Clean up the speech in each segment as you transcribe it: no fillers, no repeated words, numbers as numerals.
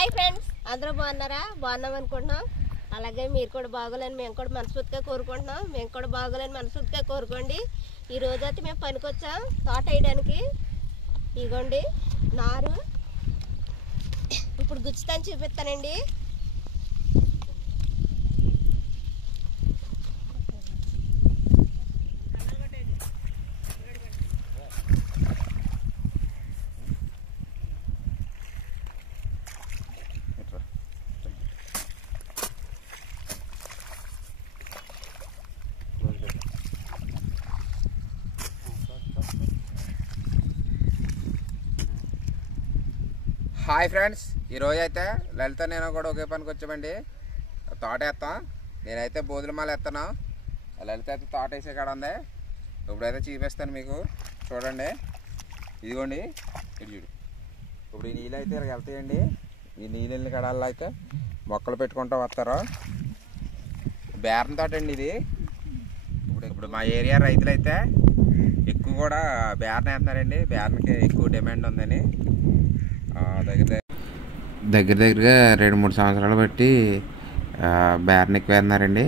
Hi friends, అందరూ బాగున్నారా? బాగున్నాం అనుకుంటున్నాం. అలాగే మీరు కూడా బాగోలేని మేము కూడా మనస్ఫూర్తిగా కోరుకుంటున్నాం. మేము కూడా బాగోలేని మనస్ఫూర్తిగా కోరుకోండి. ఈ రోజు అయితే మేము పనికొచ్చాం తోట వేయడానికి. ఇగోండి నారు, ఇప్పుడు గుచ్చుతాను చూపిస్తానండి. హాయ్ ఫ్రెండ్స్, ఈరోజు అయితే లలిత నేను కూడా ఒకే పనికి వచ్చామండి. తోట వేస్తాం. నేనైతే బోధులమాల వేస్తాను, లలిత అయితే తోట వేసే కాడ ఉంది. ఇప్పుడైతే చూపిస్తాను మీకు, చూడండి. ఇదిగోండి, ఇటు చూడు. ఇప్పుడు ఈ నీళ్ళు అయితే ఇక్కడికి వెళ్తాయండి. ఈ నీళ్ళు వెళ్ళిన కాడల్లో అయితే మొక్కలు పెట్టుకుంటూ వస్తారు. బేరం తోట అండి ఇది. ఇప్పుడు మా ఏరియా రైతులు అయితే ఎక్కువ కూడా బేరం వేస్తున్నారండి. బేరానికి ఎక్కువ డిమాండ్ ఉందని దగ్గరగా 2-3 సంవత్సరాలు బట్టి బేరన్ ఎక్కువ వేస్తున్నారండి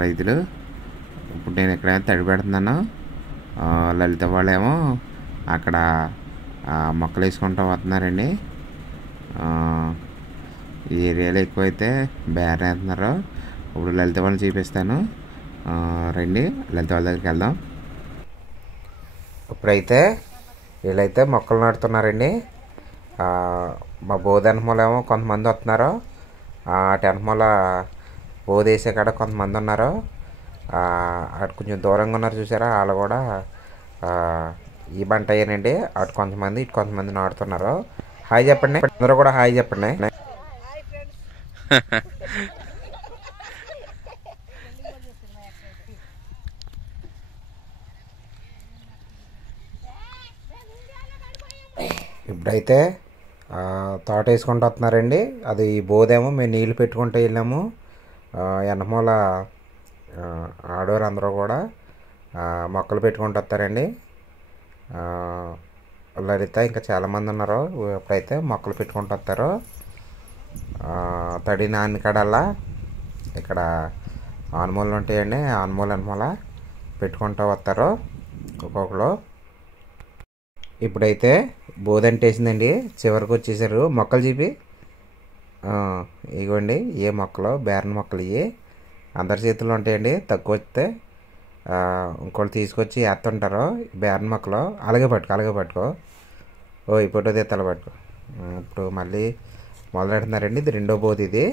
రైతులు. ఇప్పుడు నేను ఎక్కడైనా తడి పెడుతున్నాను, లలిత వాళ్ళేమో అక్కడ మొక్కలు వేసుకుంటూ వస్తున్నారండి. ఈ ఏరియాలో ఎక్కువైతే బేరన్ వేస్తున్నారు. ఇప్పుడు లలిత వాళ్ళని చూపిస్తాను, రండి లలిత వాళ్ళ దగ్గరికి వెళ్దాం. ఇప్పుడైతే వీళ్ళైతే మొక్కలు నాటుతున్నారండి. మా బోధనమూలేమో కొంతమంది వస్తున్నారు, టెన్మూల బోధేసే కాడ కొంతమంది ఉన్నారు. అటు కొంచెం దూరంగా ఉన్నారు చూసారా, వాళ్ళు కూడా ఈ బంట అయ్యానండి. అటు కొంతమంది ఇటు కొంతమంది నాటుతున్నారు. హాయ్ చెప్పండి, అందరూ కూడా హాయ్ చెప్పండి. ఇప్పుడైతే తోట వేసుకుంటూ వస్తున్నారండి. అది బోదేమో మేము నీళ్ళు పెట్టుకుంటూ వెళ్ళాము. ఎన్నమూల ఆడవారు అందరూ కూడా మొక్కలు పెట్టుకుంటూ వస్తారండి. లలిత ఇంకా చాలామంది ఉన్నారు. ఇప్పుడైతే మొక్కలు పెట్టుకుంటూ వస్తారు. తడి నాని కాడల్లా ఇక్కడ ఆనుమూలలు ఉంటాయండి. ఆనుమూల ఎన్నమూల పెట్టుకుంటూ వస్తారు ఒక్కొక్కరు. ఇప్పుడైతే బోదంటేసిందండి, చివరికి వచ్చేసారు. మొక్కలు చూపి, ఇవ్వండి ఏ మొక్కలు, బేరన్ మొక్కలు ఇవి అందరి చేతుల్లో ఉంటాయండి. తక్కువ వస్తే ఇంకోళ్ళు తీసుకొచ్చి వేస్తుంటారు బేరన్ మొక్కలు. అలాగే పట్టుకో ఈ ఫోటో తీస్తాలు పట్టుకో. ఇప్పుడు మళ్ళీ మొదలెడుతున్నారండి. ఇది రెండో బోధి. ఇది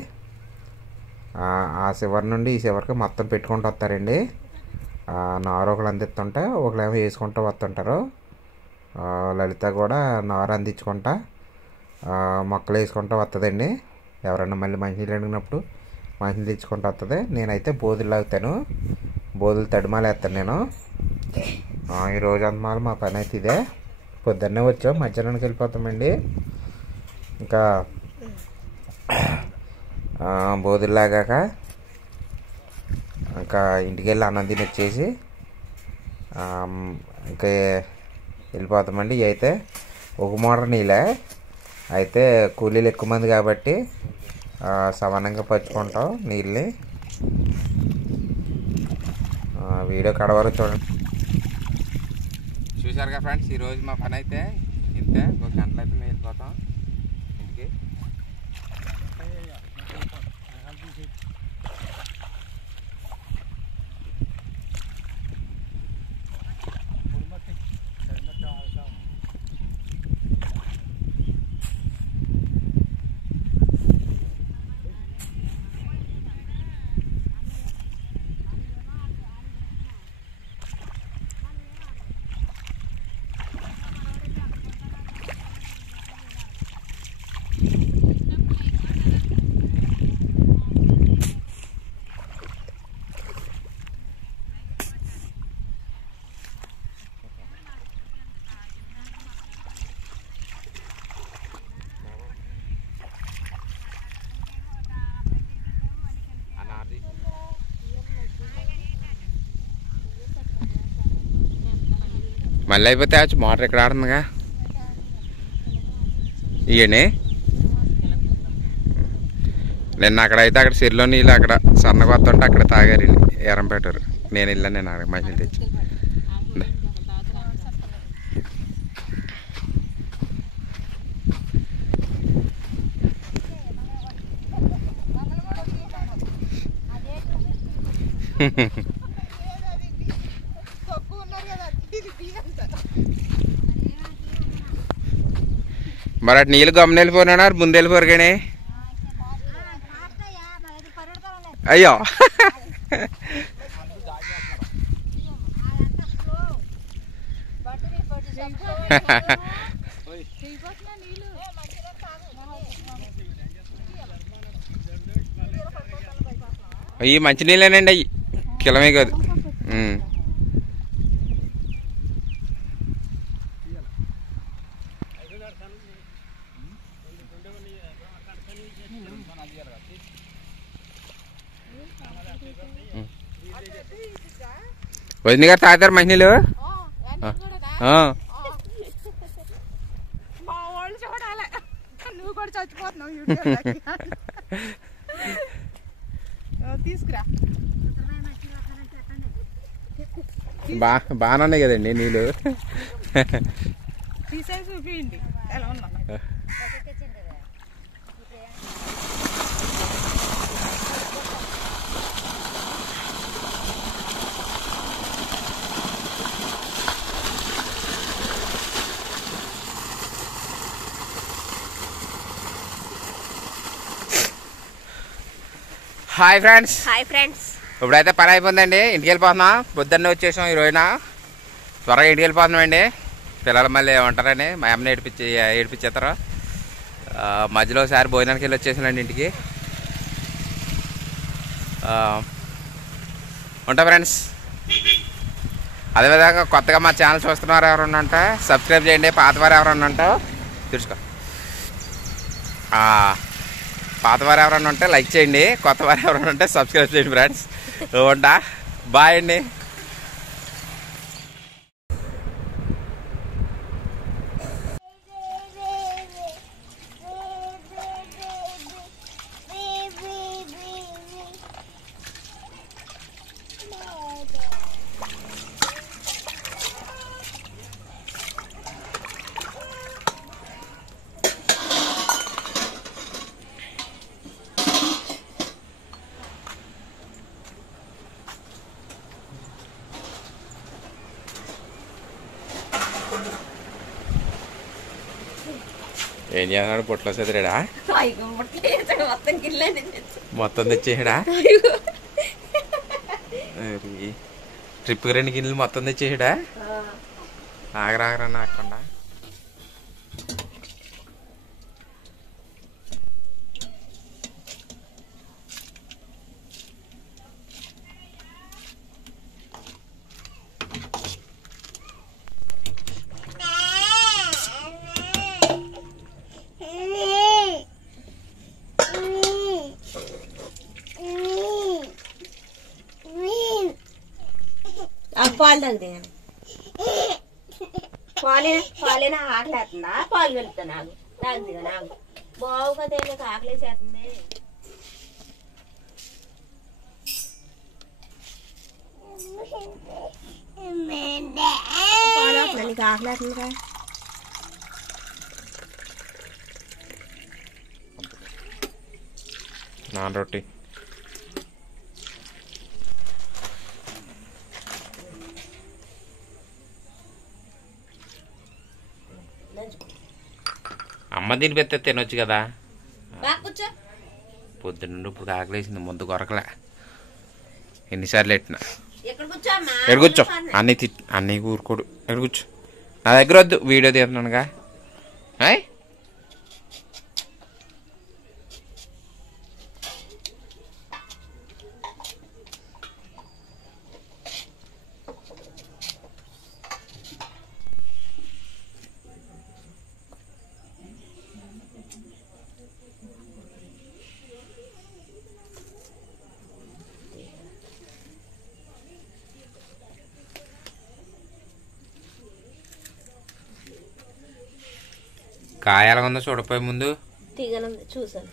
ఆ చివరి నుండి ఈ చివరికి మొత్తం పెట్టుకుంటూ వస్తారండి. నారు ఒకళ్ళు అందిస్తుంటే ఒకళ్ళేమో వేసుకుంటూ వస్తుంటారు. లలిత కూడా నారు అందించుకుంటా మొక్కలు వేసుకుంటూ వస్తుందండి. ఎవరన్నా మళ్ళీ మంచినీళ్ళు అడిగినప్పుడు మంచినీళ్ళు తెచ్చుకుంటూ వస్తుంది. నేనైతే బోధులు లాగుతాను, బోధులు తడిమాలు వేస్తాను నేను. ఈరోజు అంతమాల మా పని అయితే ఇదే. పొద్దున్నే వచ్చాం, మధ్యాహ్నానికి వెళ్ళిపోతామండి. ఇంకా బోధులు లాగాక ఇంకా ఇంటికి వెళ్ళి అన్నం తిని వచ్చేసి ఇంకా వెళ్ళిపోతామండి. ఇవి అయితే ఒక మోటార్ నీళ్ళే, అయితే కూలీలు ఎక్కువ మంది కాబట్టి సమానంగా పంచుకుంటాం నీళ్ళని. వీడియో కడవరు చూడండి. చూసారుగా ఫ్రెండ్స్, ఈరోజు మా పని అయితే ఇంతే. 1 గంటలు అయితే మేము వెళ్ళిపోతాం ఇంటికి. మళ్ళీ అయిపోతే మోటార్ ఇక్కడ ఆడుతుందిగా. ఇవన్నీ నిన్న అక్కడైతే అక్కడ సిరిలో నీళ్ళు అక్కడ సన్నగొత్త ఉంటే అక్కడ తాగారు ఎరంపేటారు. నేను వెళ్ళాను, నేను అక్కడ మంచి తెచ్చి. మరి అటు నీళ్ళు గమ్మున వెళ్ళిపోయినా ముందు వెళ్ళిపోరు కానీ. అయ్యో అవి మంచి నీళ్ళేనండి, అవి కిలమే కాదు. వదిన గారు తాగుతారు మంచినీళ్ళు? బాగానే ఉన్నాయి కదండి నీళ్ళు. చూపించండి ఎలా ఉన్నా. Hi friends. Hi friends. ఇప్పుడైతే పని అయిపోయిందండి, ఇంటికి వెళ్ళిపోతున్నాం. పొద్దున్నే వచ్చేసాం ఈ రోజున, త్వరగా ఇంటికి వెళ్ళిపోతున్నామండి. పిల్లలు మళ్ళీ ఏమంటారని మా అమ్మని ఏడిపించేస్తారు. మధ్యలో ఒకసారి భోజనానికి వెళ్ళి వచ్చేసానండి ఇంటికి. ఉంటా ఫ్రెండ్స్. అదేవిధంగా కొత్తగా మా ఛానల్ చూస్తున్నారు ఎవరన్నా ఉంటే సబ్స్క్రైబ్ చేయండి. పాతవారు ఎవరన్నా ఉంటే చూసుకో, పాతవారు ఎవరన్నా ఉంటే లైక్ చేయండి, కొత్తవారు ఎవరన్నా ఉంటే సబ్స్క్రైబ్ చేయండి ఫ్రెండ్స్. ఉంటా, బాయ్ అండి. ఏం చేస్తున్నాడు? పొట్లో చదిరాడా? మొత్తం తెచ్చేసాడా? ట్రిప్కి 2 గిన్నెలు మొత్తం తెచ్చేసాడా? ఆగరాగరా నాకుండా. పాలు తాగుతాయి, పాలేనా ఆకలేస్తుందా? పాలు వెళ్తా నాకు తాగుతుంది నాకు బావు కదా, నాకు ఆకలేసేస్తుంది. పాలు నీకు ఆకలేస్తుందిరా. నాన్ రొట్టి అమ్మ దీని పెద్ద తినొచ్చు కదా. పొద్దున్నుండి ఇప్పుడు ఆకలేసింది, ముందు కొరకలే. ఎన్నిసార్లు ఎట్టినా ఎక్కడ కూర్చో, అన్నీ ఊరుకోడు. ఎక్కడ కూర్చో, నా దగ్గర వద్దు, వీడియో తీస్తున్నానుగా. కాయ ఎలా ఉందో చూడపోయే ముందు తీగనుంది చూసాను.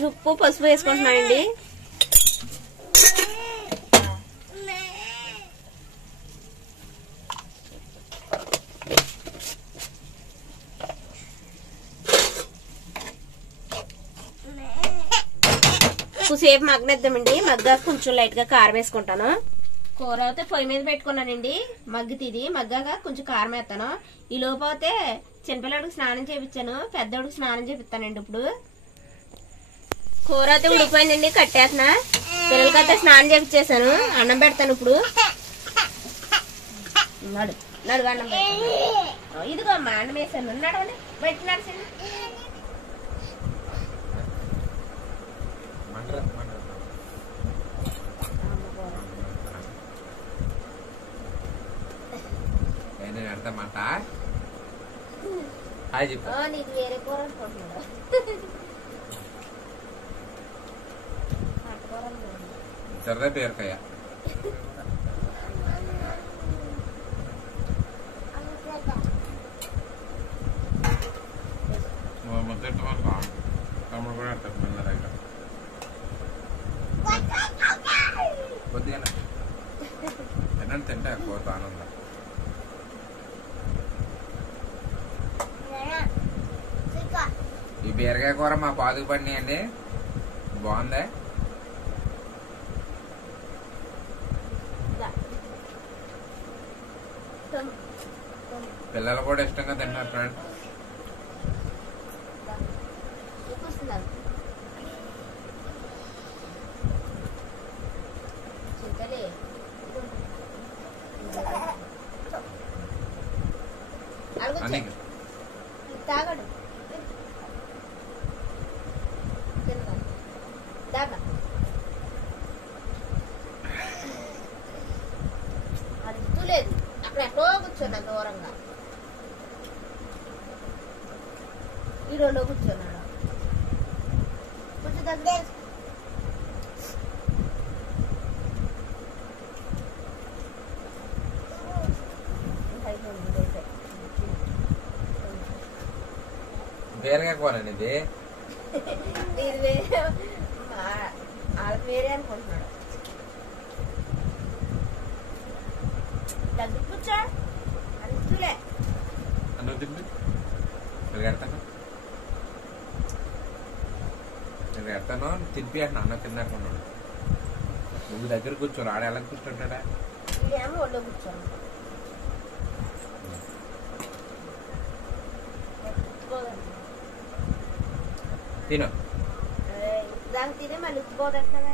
కొంచెం ఉప్పు పసుపు వేసుకుంటున్నానండి. సేపు మగ్గనిద్దామండి. మగ్గా కొంచెం లైట్ గా కారం వేసుకుంటాను. కూర అయితే పొయ్యి మీద పెట్టుకున్నానండి. మగ్గితిది మగ్గాక కొంచెం కారం వేస్తాను. ఈ లోపు అయితే చిన్నపిల్లడికి స్నానం చేయించాను, పెద్దోడికి స్నానం చేపిస్తానండి. ఇప్పుడు కూర అయితే ఉడిపోయిందండి, కట్టేస్తున్నా. పిల్లలకైతే స్నానం చేపించేసాను. అన్నం పెడతాను ఇప్పుడు. నడు నడు అన్నం పెడతాను. ఇదిగో అమ్మా అన్నం వేసాను. నడవండి బయట నడిచండి. నీకు వేరే కూర అనుకుంటున్నాడు. సరదా బీరకాయ తమ్ముడు కూడా మన దగ్గర కొద్దిగా తినండి, తింటా కోత ఆనందం. ఈ బీరకాయ కూర మా పాదుకు పడినాయండి, బాగుంది. పిల్లలు కూడా ఇష్టంగా తింటున్నారు ఫ్రెండ్. తాగడు అది ఇస్తులేదు. అక్కడ ఎక్కడో కూర్చున్నా దూరంగా. ఈ రెండో కూర్చున్నాడు. కొంచెం దగ్గర బీరకాయ కూర అండి ఇది. వాళ్ళకి వేరే అనుకుంటున్నాడు. దగ్గర కూర్చో అనిలే అన్నం తిండి పెడతాను తినిపి అంటున్నా. అన్నం తిన్నట్టున్నాడు. నువ్వు దగ్గర కూర్చోరు, ఆడ ఎలా కూర్చుంటాడా? ఇదేమో ఒళ్ళో కూర్చోను. తిను దానికి తినే మళ్ళీ ఉప్పుకోదట్లవే.